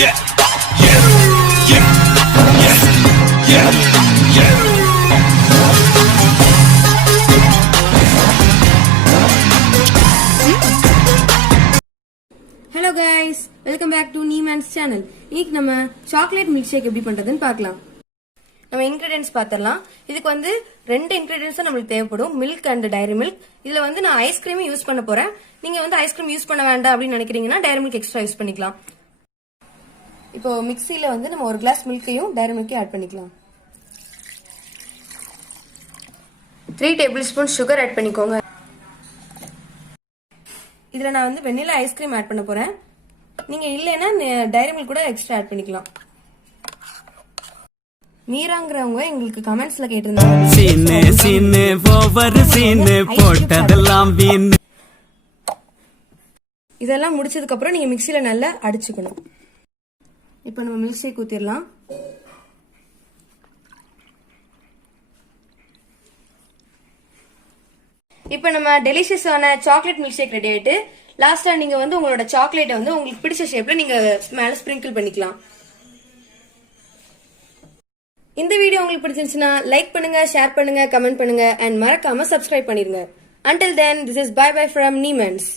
Yeah, yeah, yeah, yeah, yeah, yeah. Hello guys, welcome back to Neeman's channel. இன்னைக்கு நம்ம chocolate milk shake எப்படி பண்றதுன்னு பார்க்கலாம். நம்ம இன்கிரிடியன்ட்ஸ் பார்த்தறலாம். இதுக்கு வந்து ரெண்டு இன்கிரிடியன்ட்ஸ் நமக்கு தேவைப்படும், மில்க் அண்ட் டைரி மில்க். இதுல வந்து நான் ஐஸ்கிரீம் யூஸ் பண்ண போறேன். நீங்க வந்து ஐஸ்கிரீம் யூஸ் பண்ண வேண்டாம் அப்படின்னு நினைக்கிறீங்கன்னா டைரி மில்க் எக்ஸ்ட்ரா யூஸ் பண்ணிக்கலாம். இப்போ மிக்ஸில வந்து நம்ம ஒரு கிளாஸ் மில்க்கையும் டைரி மில்க்கையும் ஆட் பண்ணிக்கலாம். 3 டேபிள் ஸ்பூன் சுகர் ஆட் பண்ணிக்கோங்க. இதுல நான் வந்து வெண்ணிலா ஐஸ்கிரீம் ஆட் பண்ண போறேன். நீங்க இல்லைன்னா டைரி மில்க் கூட எக்ஸ்ட்ரா ஆட் பண்ணிக்கலாம். மீராங்கிறவங்க எங்களுக்கு கமெண்ட்ஸ்ல கேட்டிருந்தாங்க இதெல்லாம் முடிச்சதுக்கு அப்புறம் நீங்க மிக்ஸில நல்லா அடிச்சுக்கணும். இப்போ நம்ம மில்க் ஷேக் ஊத்திரலாம். இப்போ நம்ம டெலிஷியஸான சாக்லேட் மில்க் ஷேக் ரெடி ஆயிட்டு, லாஸ்டா நீங்க வந்து உங்களோட சாக்லேட்டை வந்து உங்களுக்கு பிடிச்ச ஷேப்ல நீங்க மேல ஸ்ப்ரிங்கிள் பண்ணிக்கலாம். இந்த வீடியோ உங்களுக்கு பிடிச்சிருந்துச்சுன்னா லைக் பண்ணுங்க, ஷேர் பண்ணுங்க, கமெண்ட் பண்ணுங்க அண்ட் மறக்காம சப்ஸ்கிரைப் பண்ணிருங்க. Until then, this is bye bye from Neeman's.